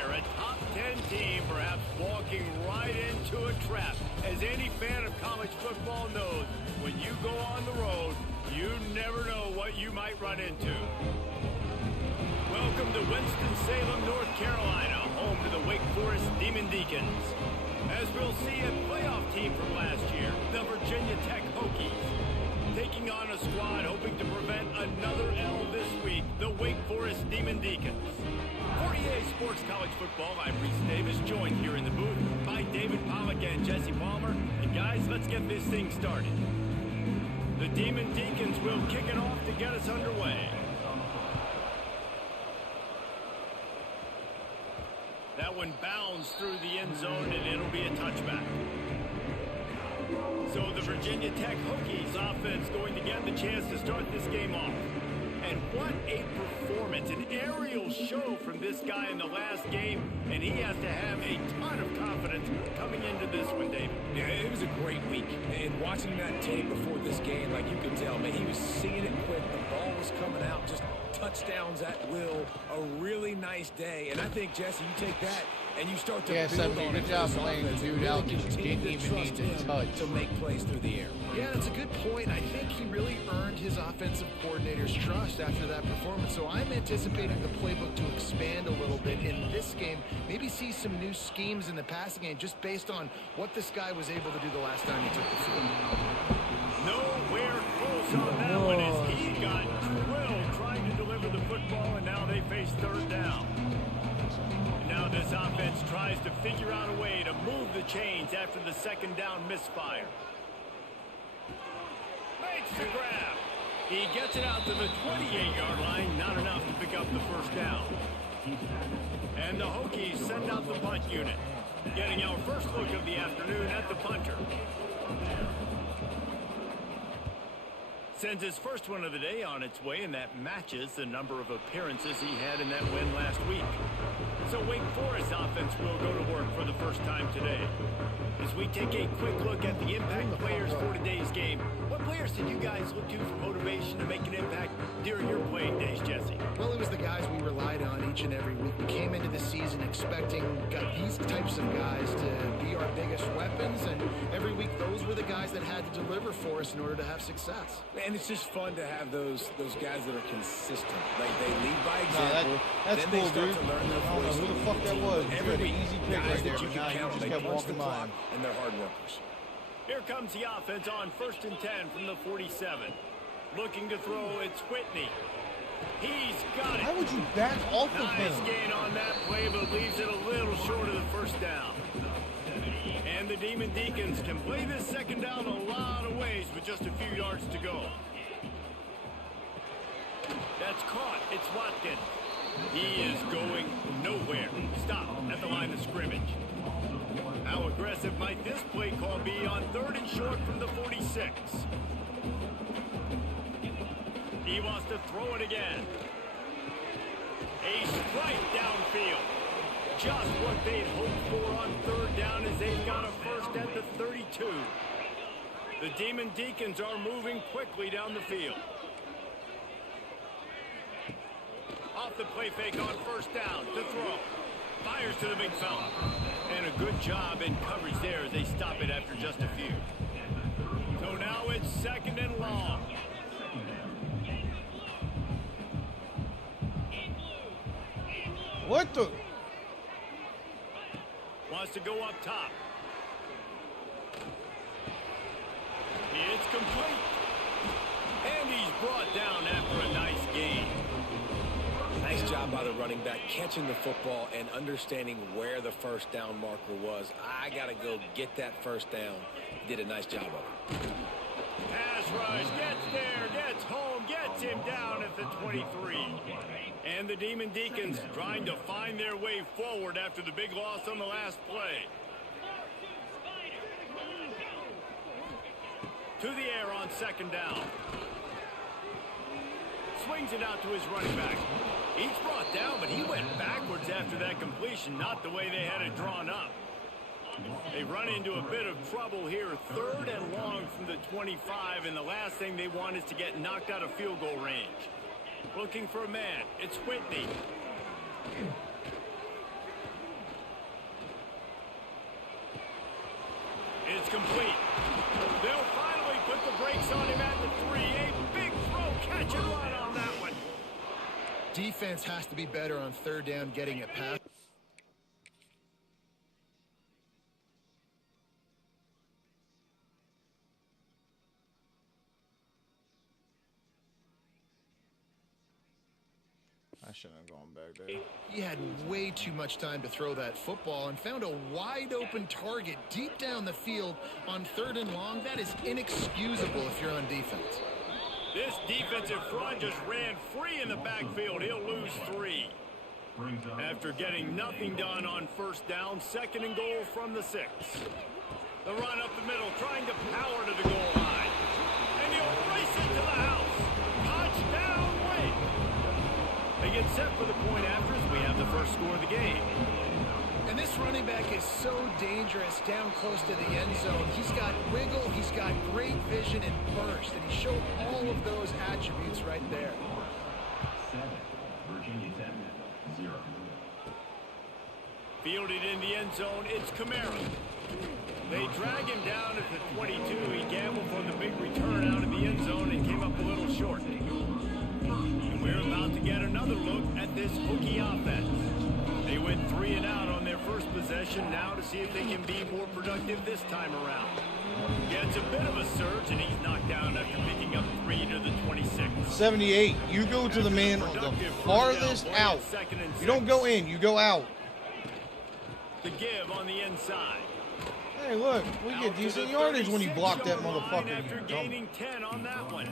here, a top 10 team perhaps walking right into a trap. As any fan of college football knows, when you go on the road, you never know what you might run into. Welcome to Winston-Salem, North Carolina, home to the Wake Forest Demon Deacons. As we'll see, a playoff team from last year, the Virginia Tech Hokies. Taking on a squad hoping to prevent another L this week, the Wake Forest Demon Deacons. For EA Sports College Football, I'm Reese Davis, joined here in the booth by David Pollack and Jesse Palmer. And guys, let's get this thing started. The Demon Deacons will kick it off to get us underway. That one bounds through the end zone, and it'll be a touchback. So the Virginia Tech Hokies offense going to get the chance to start this game off. And what a performance, an aerial show from this guy in the last game, and he has to have a ton of confidence coming into this one, David. Yeah, it was a great week. And watching that tape before this game, like you could tell, man, he was seeing it quick. The ball was coming out, just touchdowns at will. A really nice day. And I think, Jesse, you take that and you start to build on it. Good job playing the dude out that you didn't even need to touch to make plays through the air. Yeah, that's a good point. I think he really earned his offensive coordinator's trust after that performance. So I'm anticipating the playbook to expand a little bit in this game. Maybe see some new schemes in the passing game just based on what this guy was able to do the last time he took the field. Nowhere close on that one as he got drilled trying to deliver the football, and now they face third down. Now this offense tries to figure out a way to move the chains after the second down misfire. Makes the grab. He gets it out to the 28-yard line, not enough to pick up the first down. And the Hokies send out the punt unit, getting our first look of the afternoon at the punter. Sends his first one of the day on its way, and that matches the number of appearances he had in that win last week. So Wake Forest offense will go to work for the first time today. As we take a quick look at the impact players for today's game, what players did you guys look to for motivation to make an impact during your playing days, Jesse? Well, it was the guys we relied on each and every week. We came into the season expecting these types of guys to be our biggest weapons, and every week those were the guys that had to deliver for us in order to have success. And it's just fun to have those guys that are consistent. Like, they lead by example. That's then cool, they start dude. to learn their I don't know who the fuck that was. Every week, easy pick guys right there, that you but can now you count. just They kept punch the walking by clock, him. and they're hard workers. Here comes the offense on 1st and 10 from the 47. Looking to throw, it's Whitney. He's got it. Why would you back off of Nice him? gain on that play, but leaves it a little short of the first down. And the Demon Deacons can play this second down a lot of ways with just a few yards to go. That's caught. It's Watkins. He is going nowhere. Stop at the line of scrimmage. How aggressive might this play call be on 3rd and short from the 46? He wants to throw it again. A strike downfield. Just what they'd hoped for on 3rd down as they've got a first at the 32. The Demon Deacons are moving quickly down the field. Off the play fake on 1st down to throw. Fires to the big fella. And a good job in coverage there as they stop it after just a few. So now it's 2nd and long. What the? Wants to go up top. It's complete. And he's brought down after a nice gain. Nice job by the running back, catching the football and understanding where the first down marker was. I got to go get that first down. He did a nice job of it. Pass rush, gets there, gets home, gets him down at the 23. And the Demon Deacons trying to find their way forward after the big loss on the last play. To the air on 2nd down. Swings it out to his running back. He's brought down, but he went backwards after that completion, not the way they had it drawn up. They run into a bit of trouble here, 3rd and long from the 25, and the last thing they want is to get knocked out of field goal range. Looking for a man. It's Whitney. complete. They'll finally put the brakes on him at the 3. A big throw, catch and run on that one. Defense has to be better on third down getting it past. I shouldn't have gone back there. He had way too much time to throw that football and found a wide open target deep down the field on 3rd and long. That is inexcusable if you're on defense. This defensive front just ran free in the backfield. He'll lose 3. After getting nothing done on first down, 2nd and goal from the 6. The run up the middle, trying to power to the goal line. And he'll race it to the house. Touchdown, Wake. They get set for the point after as we have the first score of the game. And this running back is so dangerous down close to the end zone. He's got wiggle, he's got great vision and burst, and he showed all of those attributes right there. 7, Virginia 10, 0. Fielded in the end zone, it's Camara. They drag him down at the 22. He gambled for the big return out of the end zone and came up a little short. And we're about to get another look at this Hokie offense. They went 3 and out on their first possession, now to see if they can be more productive this time around. Gets a bit of a surge, and he's knocked down after picking up 3 to the 26. 78. You go to the man on the farthest out. You don't go in, you go out. The give on the inside. Hey, look, we get decent yardage when you block that motherfucker. After gaining 10 on that one.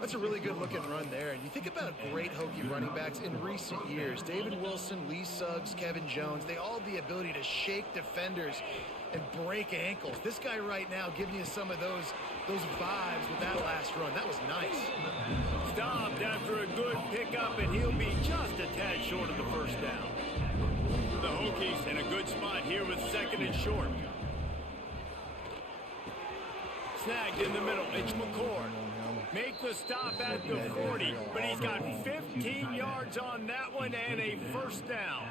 That's a really good-looking run there. And you think about great Hokie running backs in recent years. David Wilson, Lee Suggs, Kevin Jones, they all have the ability to shake defenders and break ankles. This guy right now giving you some of those vibes with that last run. That was nice. Stopped after a good pickup, and he'll be just a tad short of the first down. The Hokies in a good spot here with 2nd and short. Snagged in the middle, it's McCord. Make the stop at the 40, but he's got 15 yards on that one and a first down.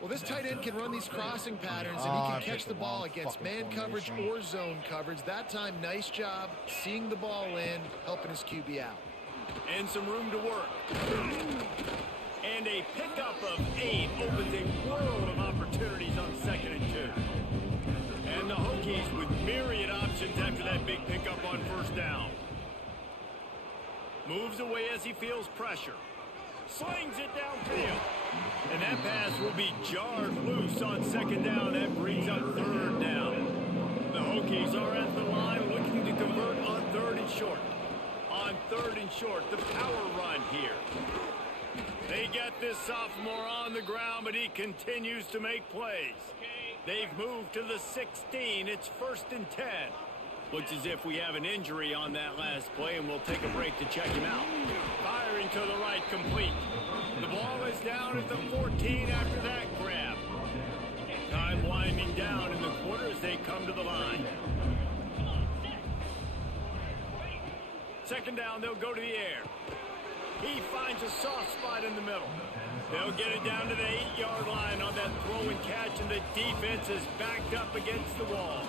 Well, this tight end can run these crossing patterns, and he can catch the ball against man coverage or zone coverage. That time, nice job seeing the ball in, helping his QB out. And some room to work. And a pickup of 8 opens a world of opportunities on 2nd and 2. And the Hokies with myriad options after that big pickup on first down. Moves away as he feels pressure. Slings it downfield. And that pass will be jarred loose on 2nd down. That brings up 3rd down. The Hokies are at the line looking to convert on 3rd and short. On 3rd and short, the power run here. They get this sophomore on the ground, but he continues to make plays. They've moved to the 16. It's 1st and 10. Looks as if we have an injury on that last play, and we'll take a break to check him out. Firing to the right, complete. The ball is down at the 14 after that grab. Time winding down in the quarter as they come to the line. 2nd down, they'll go to the air. He finds a soft spot in the middle. They'll get it down to the 8-yard line on that throw and catch, and the defense is backed up against the wall.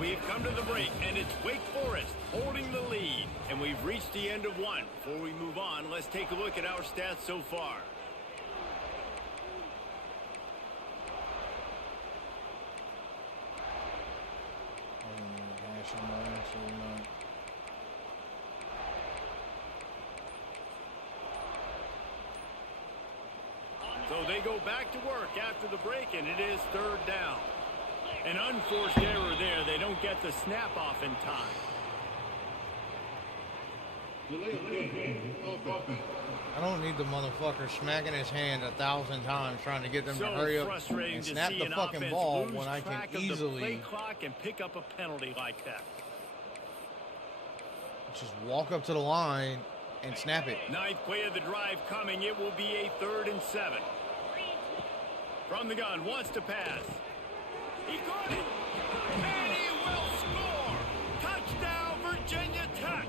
We've come to the break, and it's Wake Forest holding the lead. And we've reached the end of one. Before we move on, let's take a look at our stats so far. So they go back to work after the break, and it is 3rd down. An unforced error there. They don't get the snap off in time. I don't need the motherfucker smacking his hand 1,000 times trying to get them to hurry up and snap the fucking ball when I can easily play clock and pick up a penalty like that. just walk up to the line and snap it. 9th play of the drive coming. It will be a 3rd and 7. From the gun, wants to pass. He got it, and he will score. Touchdown, Virginia Tech.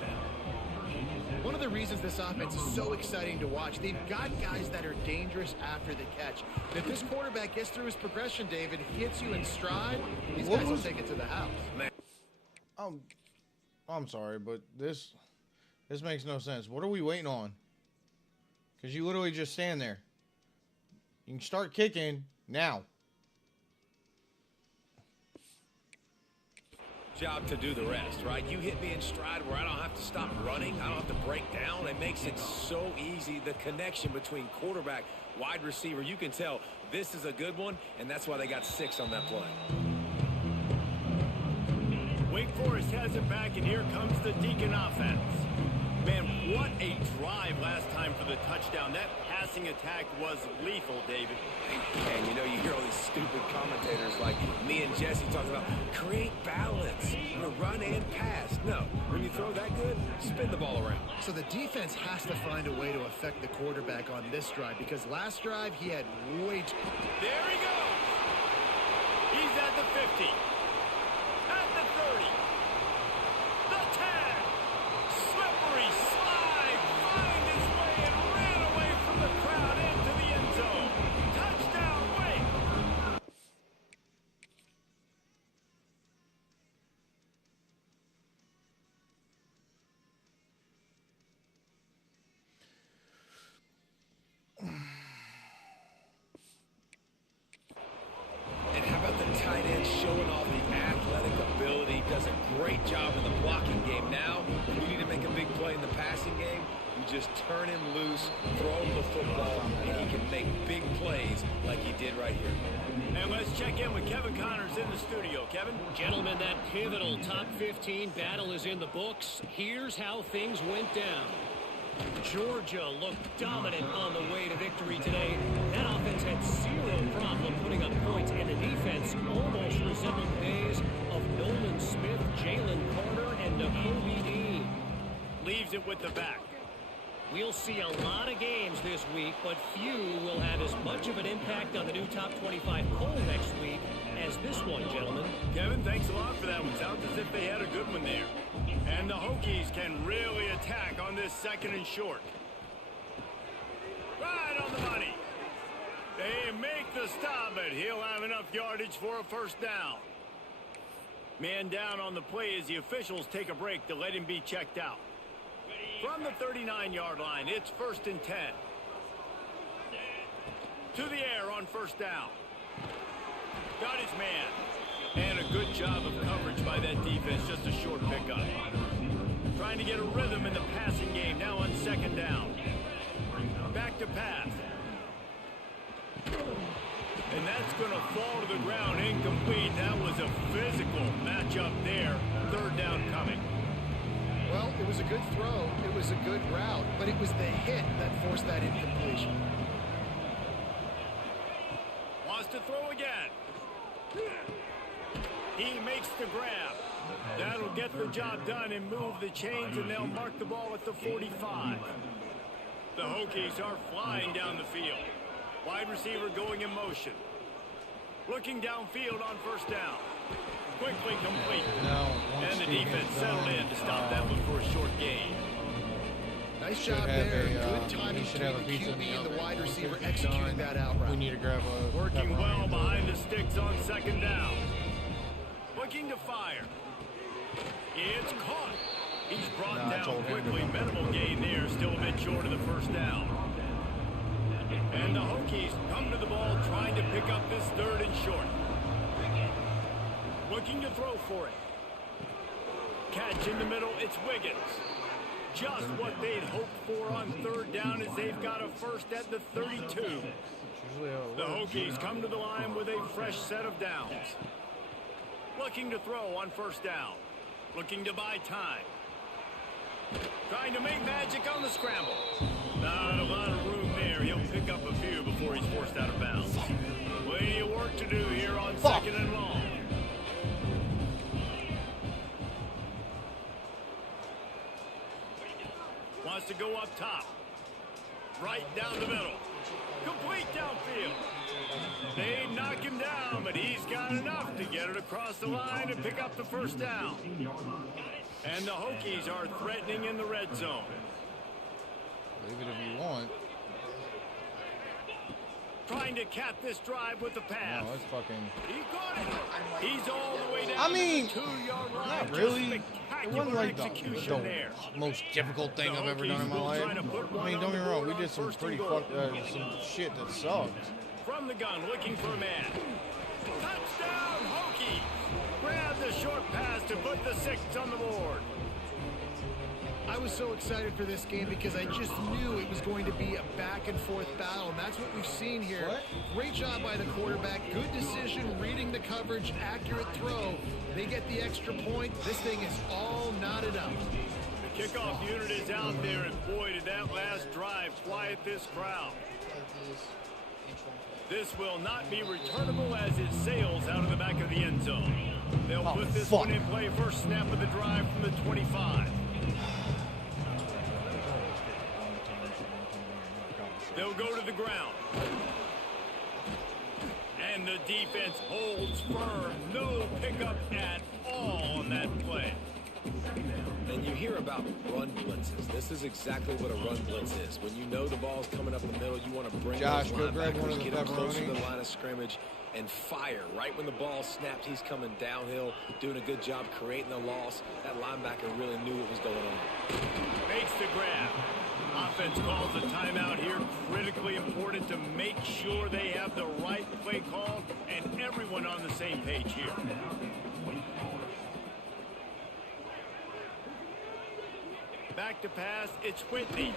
One of the reasons this offense is so exciting to watch. They've got guys that are dangerous after the catch. And if this quarterback gets through his progression, David, hits you in stride, these guys will take it to the house. Man. I'm sorry, but this makes no sense. What are we waiting on? Because you literally just stand there. You can start kicking now. Job to do the rest, right? You hit me in stride where I don't have to stop running. I don't have to break down. It makes it so easy. The connection between quarterback, wide receiver, you can tell this is a good one, and that's why they got 6 on that play. Wake Forest has it back, and here comes the Deacon offense. Man, what a drive last time for the touchdown. That passing attack was lethal, David. And you know, you hear all these stupid commentators like me and Jesse talking about create balance, you know, run and pass. No, when you throw that good, spin the ball around. So the defense has to find a way to affect the quarterback on this drive, because last drive he had way too... There he goes. He's at the 50. At the 30. The 10. Slippery slide. Find his way and ran away from the crowd into the end zone. Touchdown, Wake. And how about the tight end showing off the athletic ability? Does a great job in the blocking game. Now, when you need to make a big play in the passing game, you just turn him loose, throw him the football, and he can make big plays like he did right here. And let's check in with Kevin Connors in the studio. Kevin? Gentlemen, that pivotal top 15 battle is in the books. Here's how things went down. Georgia looked dominant on the way to victory today. That offense had zero problem putting up points, and the defense almost resembled the days of Nolan Smith, Jalen Carter, and Nakobe Dean. Leaves it with the back. We'll see a lot of games this week, but few will have as much of an impact on the new top 25 poll next week as this one, gentlemen. Kevin, thanks a lot for that one. Sounds as if they had a good one there. And the Hokies can really attack on this 2nd and short. Right on the money. They make the stop, but he'll have enough yardage for a first down. Man down on the play as the officials take a break to let him be checked out. From the 39-yard line, it's 1st and 10. To the air on first down. Got his man. And a good job of coverage by that defense. Just a short pickup. Trying to get a rhythm in the passing game. Now on 2nd down. Back to pass. And that's going to fall to the ground. Incomplete. That was a physical matchup there. 3rd down coming. Well, it was a good throw. It was a good route, but it was the hit that forced that incompletion. Wants to throw again. He makes the grab. That'll get the job done and move the chains, and they'll mark the ball at the 45. The Hokies are flying down the field. Wide receiver going in motion. Looking downfield on first down. Quickly complete. And the defense settled in to stop that one for a short gain. Nice job there. Good timing between the QB and the wide receiver executing that out route. We need to grab a... Working well behind the sticks on 2nd down. Looking to fire. It's caught. He's brought down quickly. Minimal gain there. Still a bit short of the first down. And the Hokies come to the ball trying to pick up this 3rd and short. Looking to throw for it. Catch in the middle. It's Wiggins. Just what they'd hoped for on 3rd down as they've got a first at the 32. The Hokies come to the line with a fresh set of downs. Looking to throw on first down. Looking to buy time. Trying to make magic on the scramble. Not a lot of room there. He'll pick up a few before he's forced out of bounds. Plenty of work to do here on 2nd and long. Wants to go up top. Right down the middle. Complete downfield. They knock him down, but he's got enough to get it across the line and pick up the first down. And the Hokies are threatening in the red zone. Leave it if you want. Trying to cap this drive with the pass. No, it's fucking... He got it. He's all the way down. I mean, to the 2-yard line. not really. It wasn't like the most difficult thing I've ever done in my life. I mean, don't get me wrong. We did some pretty some shit that sucked. From the gun, looking for a man. Touchdown, Hokies! Grab the short pass to put the 6 on the board. I was so excited for this game because I just knew it was going to be a back-and-forth battle, and that's what we've seen here. What? Great job by the quarterback. Good decision, reading the coverage, accurate throw. They get the extra point. This thing is all knotted up. The kickoff unit is out there, and boy, did that last drive quiet this crowd. This will not be returnable as it sails out of the back of the end zone. They'll put this one in play first snap of the drive from the 25. They'll go to the ground. And the defense holds firm. No pickup at all on that play. And you hear about run blitzes. This is exactly what a run blitz is. When you know the ball's coming up the middle, you want to bring those linebackers, get them closer to the line of scrimmage, and fire. Right when the ball snapped, he's coming downhill, doing a good job creating the loss. That linebacker really knew what was going on. Makes the grab. Offense calls a timeout here. Critically important to make sure they have the right play call and everyone on the same page here. Back to pass, it's Whitney.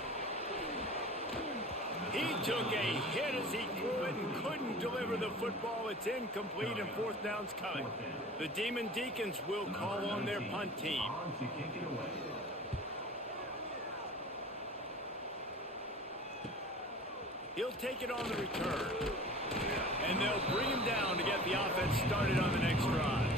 He took a hit as he threw it and couldn't deliver the football. It's incomplete and 4th down's coming. The Demon Deacons will call on their punt team. He'll take it on the return. And they'll bring him down to get the offense started on the next drive.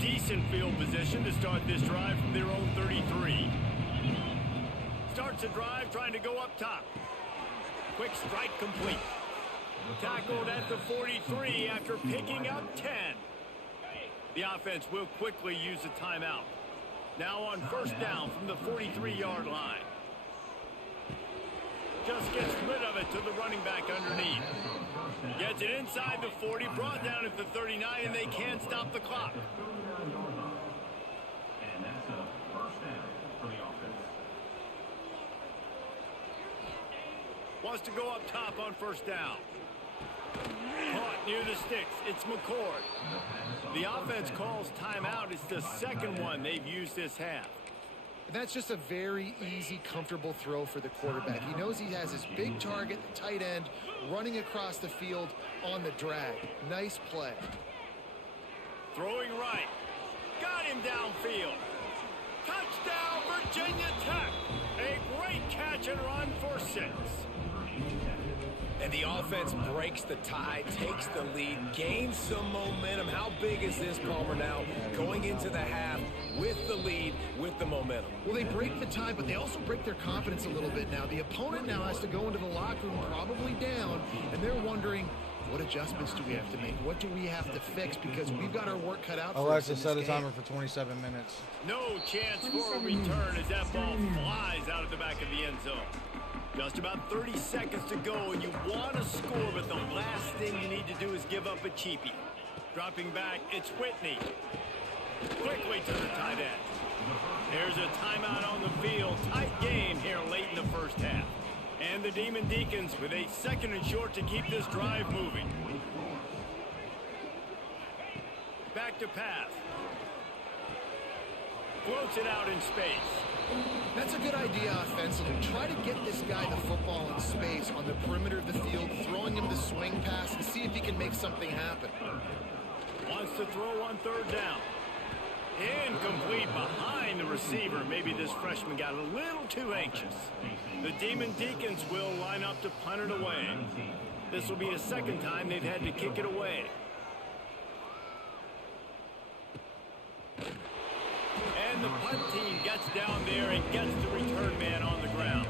Decent field position to start this drive from their own 33. Starts the drive trying to go up top. Quick strike complete. Tackled at the 43 after picking up 10. The offense will quickly use a timeout. Now on first down from the 43-yard line. Just gets rid of it to the running back underneath. Gets it inside the 40, brought down at the 39, and they can't stop the clock. And that's a first down for the offense. Wants to go up top on first down. Caught near the sticks. It's McCord. The offense calls timeout. It's the second one they've used this half. And that's just a very easy, comfortable throw for the quarterback. He knows he has his big target, the tight end, running across the field on the drag. Nice play. Throwing right. Got him downfield. Touchdown, Virginia Tech. A great catch and run for 6. And the offense breaks the tie, takes the lead, gains some momentum. How big is this, Palmer, now going into the half with the lead, with the momentum? Well, they break the tie, but they also break their confidence a little bit now. The opponent now has to go into the locker room probably down, and they're wondering, what adjustments do we have to make? What do we have to fix? Because we've got our work cut out for us. Alexa, set a timer for 27 minutes. No chance for a return as that ball flies out of the back of the end zone. Just about 30 seconds to go, and you want to score, but the last thing you need to do is give up a cheapie. Dropping back, it's Whitney. Quickly to the tight end. There's a timeout on the field. Tight game here late in the first half. And the Demon Deacons with a 2nd and short to keep this drive moving. Back to pass. Floats it out in space. That's a good idea offensively. Try to get this guy the football in space on the perimeter of the field, throwing him the swing pass and see if he can make something happen. Wants to throw on 3rd down. Incomplete behind the receiver. Maybe this freshman got a little too anxious. The Demon Deacons will line up to punt it away. This will be a 2nd time they've had to kick it away. And the punt team gets down there and gets the return man on the ground.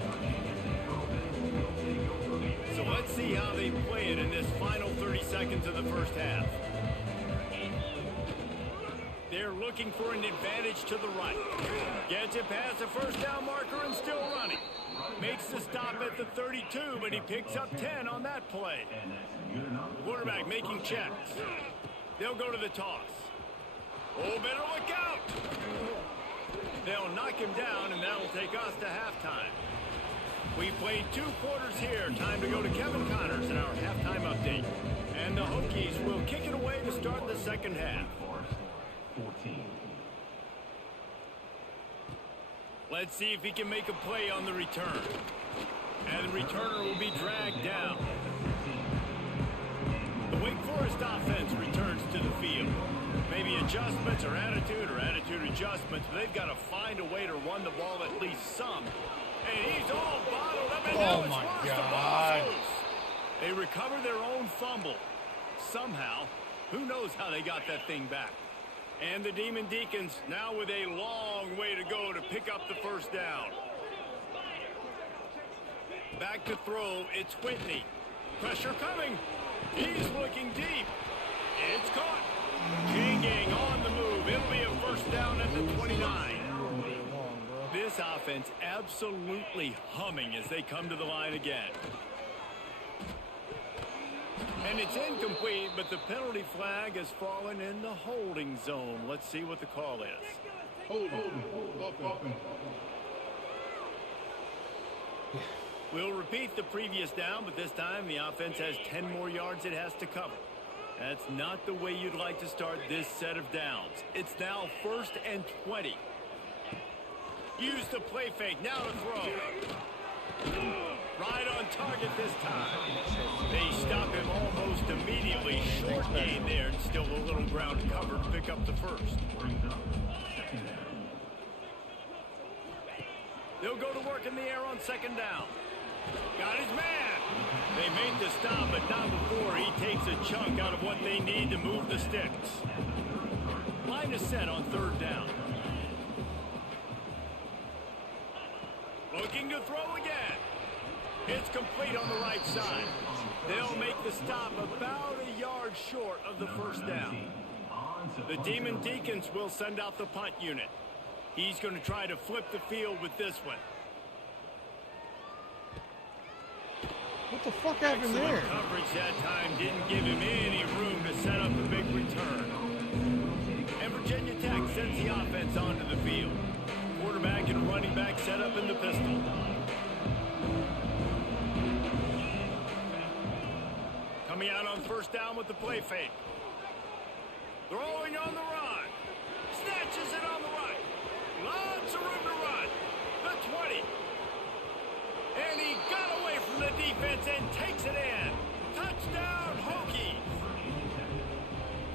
So let's see how they play it in this final 30 seconds of the first half. They're here looking for an advantage to the right. Gets it past the first down marker and still running. Makes the stop at the 32, but he picks up 10 on that play. Quarterback making checks. They'll go to the toss. Oh, better look out! They'll knock him down, and that'll take us to halftime. We've played 2 quarters here. Time to go to Kevin Connors in our halftime update. And the Hokies will kick it away to start the second half. 14. Let's see if he can make a play on the return. And the returner will be dragged down. The Wake Forest offense returns to the field. Maybe adjustments or attitude adjustments. But they've got to find a way to run the ball at least some. And he's all bottled up. And now it's worse. The ball goes. They recover their own fumble. Somehow. Who knows how they got that thing back. And the Demon Deacons now with a long way to go to pick up the first down. Back to throw. It's Whitney. Pressure coming. He's looking deep. It's caught. King on the move. It'll be a first down at the 29. This offense absolutely humming as they come to the line again. And it's incomplete, but the penalty flag has fallen in the holding zone. Let's see what the call is. We'll repeat the previous down, but this time the offense has 10 more yards it has to cover. That's not the way you'd like to start this set of downs. It's now 1st and 20. Use the play fake. Now to throw. Right on target this time. They stop him almost immediately. Short gain there, and still a little ground covered to pick up the first. They'll go to work in the air on second down. Got his man. They made the stop, but not before he takes a chunk out of what they need to move the sticks. Line is set on third down. Looking to throw again. It's complete on the right side. They'll make the stop about a yard short of the first down. The Demon Deacons will send out the punt unit. He's going to try to flip the field with this one. What the fuck happened there? Coverage that time didn't give him any room to set up a big return. And Virginia Tech sends the offense onto the field. Quarterback and running back set up in the pistol. Coming out on first down with the play fake. Throwing on the run. Snatches it on the right. Lots of room to run. The 20. And he got away from the defense and takes it in. Touchdown, Hokies.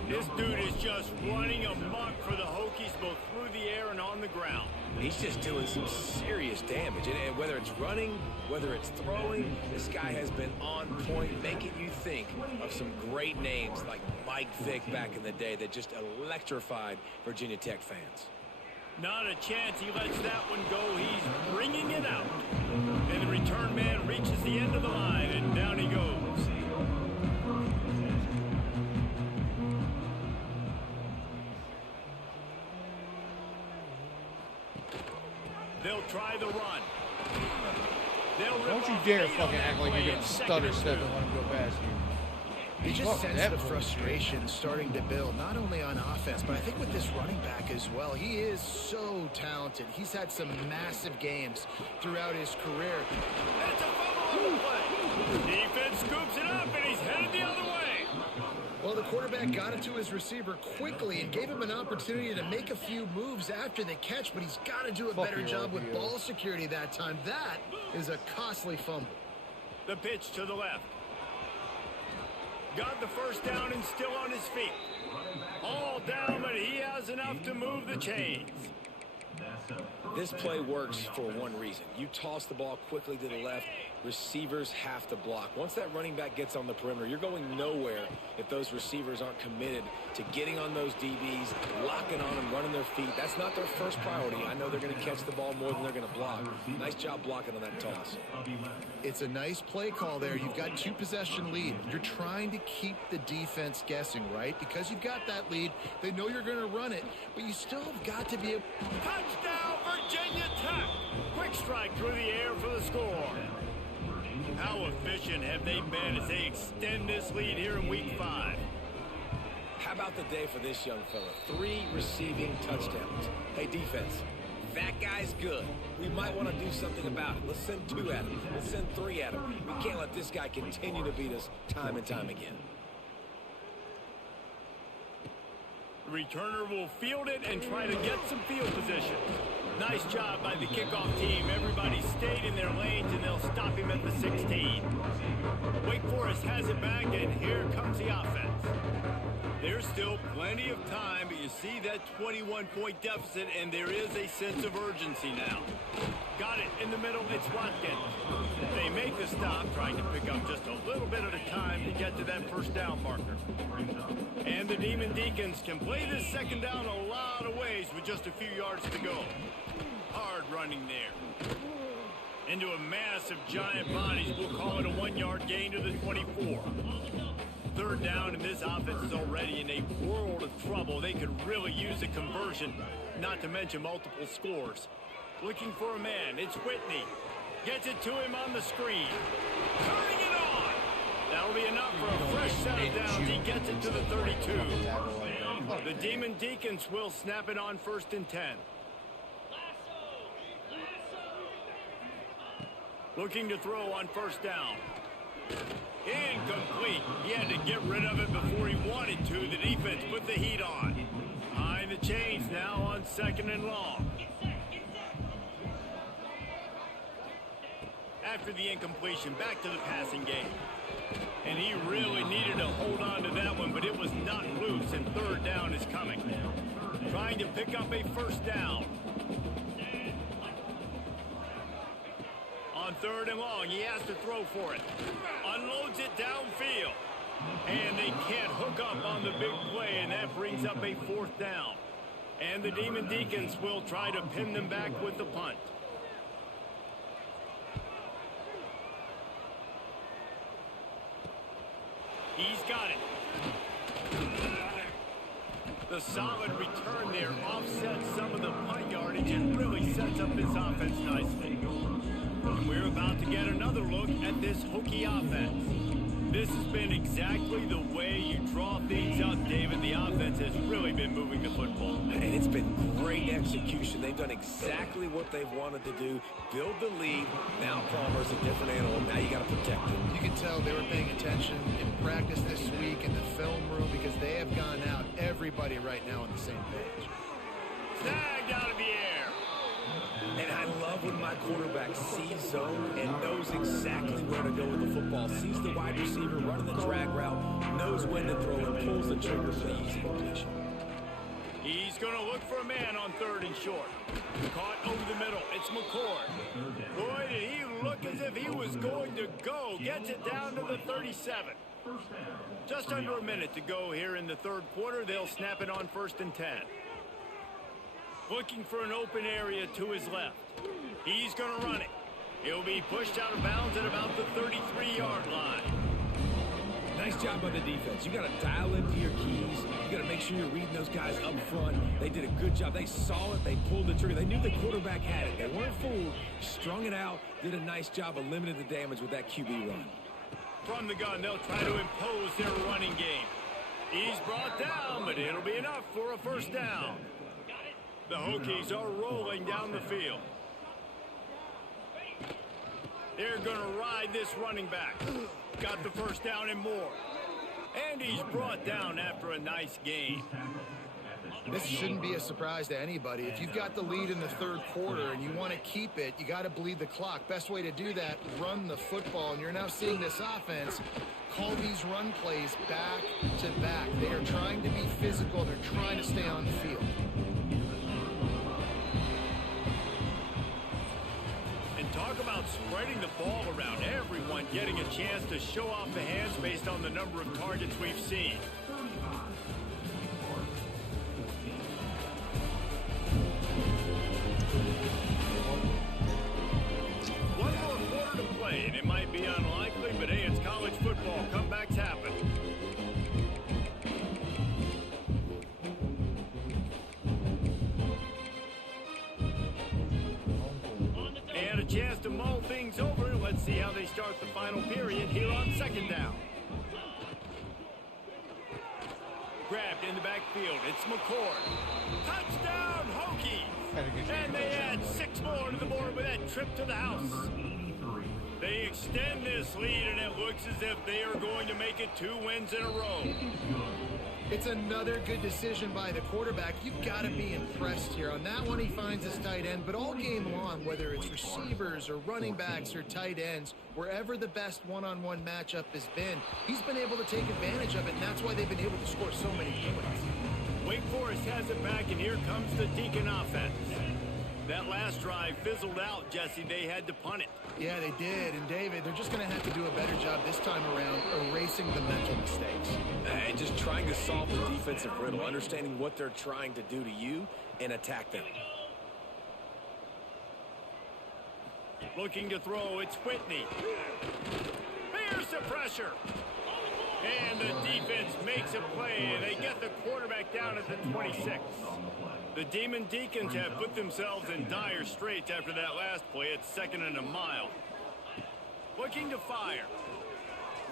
This dude is just running amok for the Hokies, both through the air and on the ground. He's just doing some serious damage. And whether it's running, whether it's throwing, this guy has been on point, making you think of some great names like Mike Vick back in the day that just electrified Virginia Tech fans. Not a chance he lets that one go. He's bringing it out. And the return man reaches the end of the line, and down he goes. They'll try the run. Don't you dare fucking act like you're going to stutter step and let him go past you. You just sense the frustration starting to build, not only on offense, but I think with this running back as well. He is so talented. He's had some massive games throughout his career. It's a fumble on the play. Defense scoops it up, and he's headed the other way. Well, the quarterback got it to his receiver quickly and gave him an opportunity to make a few moves after the catch, but he's got to do a better job with ball security that time. That is a costly fumble. The pitch to the left. Got the first down and still on his feet. All down, but he has enough to move the chains. This play works for one reason. You toss the ball quickly to the left, receivers have to block. Once that running back gets on the perimeter, you're going nowhere if those receivers aren't committed to getting on those DBs, locking on them, running their feet. That's not their first priority. I know they're going to catch the ball more than they're going to block. Nice job blocking on that toss. It's a nice play call there. You've got 2-possession lead. You're trying to keep the defense guessing, right? Because you've got that lead, they know you're going to run it, but you still have got to be able... Touchdown, Virginia Tech! Quick strike through the air for the score. How efficient have they been as they extend this lead here in Week 5? How about the day for this young fella? 3 receiving touchdowns. Hey, defense, that guy's good. We might want to do something about it. Let's send 2 at him. Let's send 3 at him. We can't let this guy continue to beat us time and time again. The returner will field it and try to get some field position. Nice job by the kickoff team. Everybody stayed in their lanes, and they'll stop him at the 16. Wake Forest has it back, and here comes the offense. There's still plenty of time, but you see that 21-point deficit, and there is a sense of urgency now. Got it in the middle. It's Watkins. They make the stop, trying to pick up just a little bit at a time to get to that first down marker. And the Demon Deacons can play this second down a lot of ways with just a few yards to go. Hard running there. Into a mass of giant bodies. We'll call it a 1-yard gain to the 24. Third down, and this offense is already in a world of trouble. They could really use a conversion, not to mention multiple scores. Looking for a man. It's Whitney. Gets it to him on the screen. Turning it on. That'll be enough for a fresh set of downs. He gets it to the 32. The Demon Deacons will snap it on 1st and 10. Looking to throw on 1st down. Incomplete. He had to get rid of it before he wanted to. The defense put the heat on. Behind the chains now on 2nd and long. After the incompletion, back to the passing game. And he really needed to hold on to that one, but it was not loose, and 3rd down is coming. Trying to pick up a 1st down. On 3rd and long, he has to throw for it. Unloads it downfield. And they can't hook up on the big play, and that brings up a 4th down. And the Demon Deacons will try to pin them back with the punt. He's got it. The solid return there offsets some of the punt yardage and really sets up this offense nicely. We're about to get another look at this Hokie offense. This has been exactly the way you draw things up, David. The offense has really been moving the football. And it's been great execution. They've done exactly what they've wanted to do. Build the lead. Now Palmer's a different animal. Now you got to protect him. You can tell they were paying attention in practice this week in the film room because they have gone out, everybody right now on the same page. Snagged out of the air. And I love when my quarterback sees zone and knows exactly where to go with the football. Sees the wide receiver running the drag route, knows when to throw, and pulls the trigger for the easy completion. He's going to look for a man on 3rd and short. Caught over the middle. It's McCord. Boy, did he look as if he was going to go. Gets it down to the 37. Just under a minute to go here in the 3rd quarter. They'll snap it on 1st and 10. Looking for an open area to his left. He's going to run it. He'll be pushed out of bounds at about the 33-yard line. Nice job by the defense. You got to dial into your keys. You got to make sure you're reading those guys up front. They did a good job. They saw it. They pulled the trigger. They knew the quarterback had it. They weren't fooled. Strung it out. Did a nice job of limiting the damage with that QB run. From the gun, they'll try to impose their running game. He's brought down, but it'll be enough for a 1st down. The Hokies are rolling down the field. They're going to ride this running back. Got the 1st down and more. And he's brought down after a nice game. This shouldn't be a surprise to anybody. If you've got the lead in the 3rd quarter and you want to keep it, you got to bleed the clock. Best way to do that, run the football. And you're now seeing this offense call these run plays back to back. They are trying to be physical. They're trying to stay on the field. about spreading the ball around, everyone getting a chance to show off the hands based on the number of targets we've seen. One more quarter to play, and it might be unlikely, but hey, it's college football. Comebacks happen. And a chance to mull things over. Let's see how they start the final period here on second down. Grabbed in the backfield. It's McCord. Touchdown, Hokies! And they add 6 more to the board with that trip to the house. They extend this lead, and it looks as if they are going to make it 2 wins in a row. It's another good decision by the quarterback. You've got to be impressed here. On that one, he finds his tight end, but all game long, whether it's receivers or running backs or tight ends, wherever the best one-on-one matchup has been, he's been able to take advantage of it, and that's why they've been able to score so many points. Wake Forest has it back, and here comes the Deacon offense. That last drive fizzled out, Jesse. They had to punt it. Yeah, they did. And, David, they're just going to have to do a better job this time around erasing the mental mistakes. And just trying to solve the defensive riddle, understanding what they're trying to do to you and attack them. Looking to throw, it's Whitney. Here's the pressure. And the defense makes a play. They get the quarterback down at the 26. The Demon Deacons have put themselves in dire straits after that last play. It's 2nd and a mile. Looking to fire.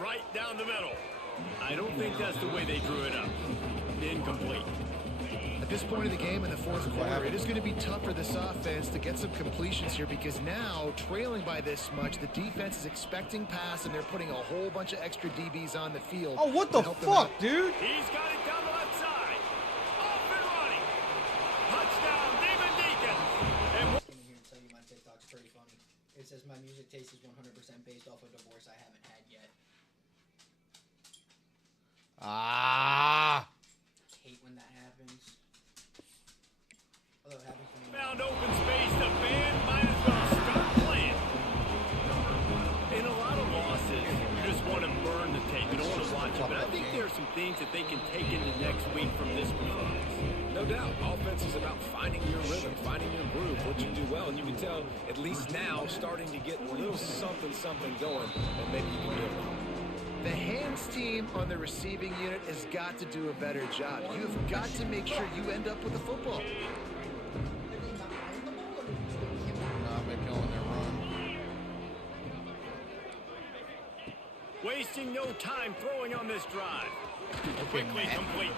Right down the middle. I don't think that's the way they drew it up. Incomplete. At this point of the game in the fourth quarter, it is going to be tough for this offense to get some completions here because now, trailing by this much, the defense is expecting pass, and they're putting a whole bunch of extra DBs on the field. Oh, what the fuck, dude? He's got it down the left side. Off and running. Touchdown, Demon Deacons. And I came in here and tell you my TikTok's pretty funny. It says my music taste is 100% based off a divorce I haven't had yet. Ah. Hate when that happens. Although it happens to me. found open space. The band might as well start playing. In a lot of losses, you just want to burn the tape. You don't want to watch it. But I think there are some things that they can take into next week from this performance. No doubt. Offense is about finding your rhythm, finding your groove, what you do well. And you can tell, at least now, starting to get a little something going, and maybe you can do it. The hands team on the receiving unit has got to do a better job. You've got to make sure you end up with the football. They're killing their run. Wasting no time throwing on this drive. Quickly complete.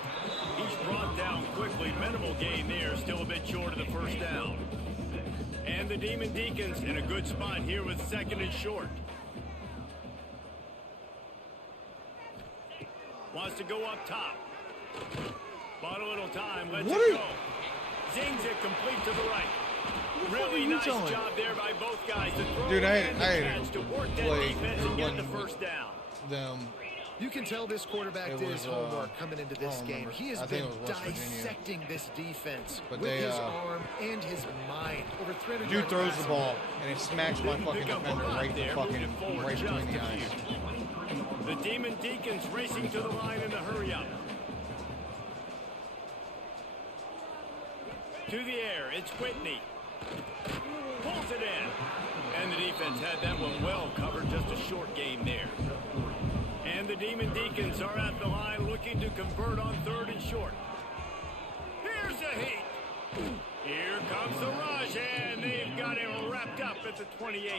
He's brought down quickly. Minimal gain there. Still a bit short of the first down. And the Demon Deacons in a good spot here with 2nd and short. Wants to go up top. Bought a little time. Let's it go. Zings it complete to the right. Really nice job there by both guys. To throw and catch to work that defense and get the first down. You can tell this quarterback did his homework coming into this game. He has been dissecting this defense with his arm and his mind. Over 300 dude throws the ball, and it smacks my fucking defender right between the eyes. The Demon Deacons racing to the line in the hurry up. To the air, it's Whitney. Pulls it in. And the defense had that one well covered, just a short game there. And the Demon Deacons are at the line looking to convert on 3rd and short. Here's a heat. Here comes the rush, and they've got him wrapped up at the 28.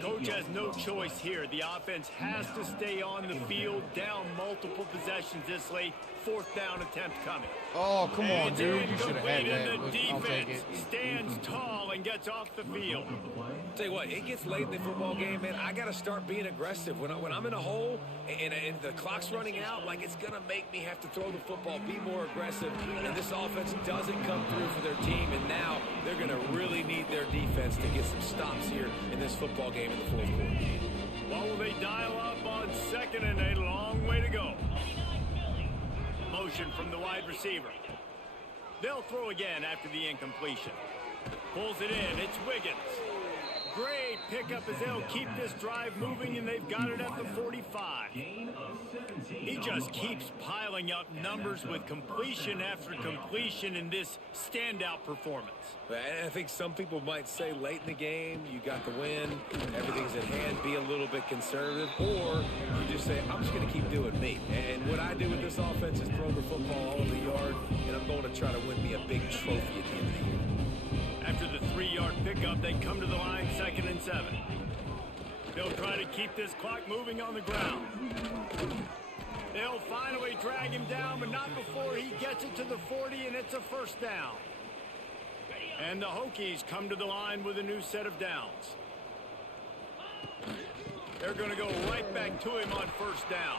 Coach has no choice here. The offense has to stay on the field, down multiple possessions this late. 4th down attempt coming. Oh, come on, dude. You should have had that. The defense stands tall and gets off the field. Tell you what, it gets late in the football game, man. I got to start being aggressive. When I'm in a hole and the clock's running out, like, it's going to make me have to throw the football, be more aggressive. And this offense doesn't come through for their team, and now they're going to really need their defense to get some stops here in this football game in the 4th quarter. Well, will they dial up on 2nd and a long way to go? Motion from the wide receiver. They'll throw again after the incompletion. Pulls it in. It's Wiggins. great pickup as they'll keep this drive moving, and they've got it at the 45. He just keeps piling up numbers with completion after completion in this standout performance. And I think some people might say late in the game, you got the win, everything's at hand, be a little bit conservative, or you just say, I'm just going to keep doing me. And what I do with this offense is throw the football all over the yard, and I'm going to try to win me a big trophy at the end of the year. After the 3-yard pickup, they come to the line 2nd and 7. They'll try to keep this clock moving on the ground. They'll finally drag him down, but not before he gets it to the 40, and it's a first down. And the Hokies come to the line with a new set of downs. They're going to go right back to him on first down.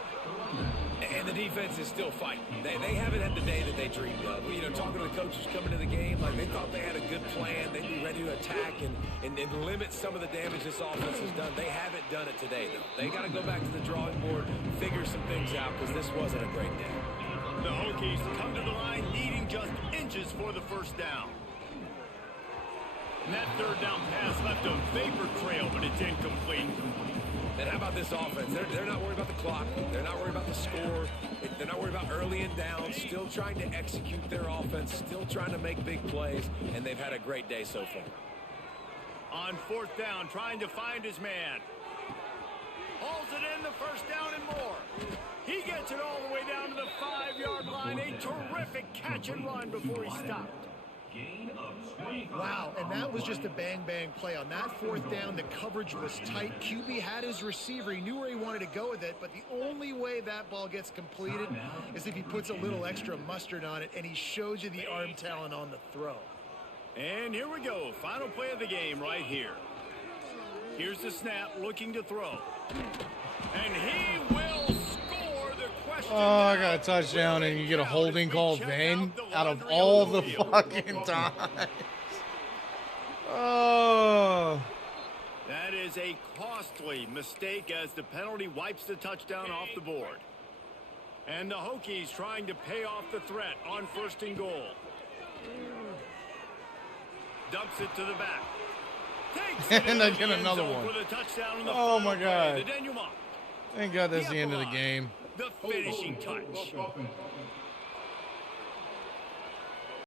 And the defense is still fighting. They haven't had the day that they dreamed of. You know, talking to the coaches coming to the game, like they thought they had a good plan. They'd be ready to attack and limit some of the damage this offense has done. They haven't done it today, though. They got to go back to the drawing board, figure some things out, because this wasn't a great day. The Hokies come to the line needing just inches for the first down. And that third down pass left a vapor trail, but it's incomplete. And how about this offense? They're not worried about the clock. They're not worried about the score. They're not worried about early and down. Still trying to execute their offense. Still trying to make big plays. And they've had a great day so far. On 4th down, trying to find his man. Hauls it in, the first down and more. He gets it all the way down to the 5-yard line. A terrific catch and run before he stopped. Wow, and that was just a bang-bang play. On that 4th down, the coverage was tight. QB had his receiver. He knew where he wanted to go with it, but the only way that ball gets completed is if he puts a little extra mustard on it, and he shows you the arm talent on the throw. And here we go. Final play of the game right here. Here's the snap, looking to throw. And he will score. The question. Oh, I got a touchdown, and you get a holding call then out of all the fucking times. Oh. That is a costly mistake as the penalty wipes the touchdown off the board. And the Hokies trying to pay off the threat on 1st and goal. Dumps it to the back. And I get another one. Oh my God. Thank God that's the end of the game. The finishing touch.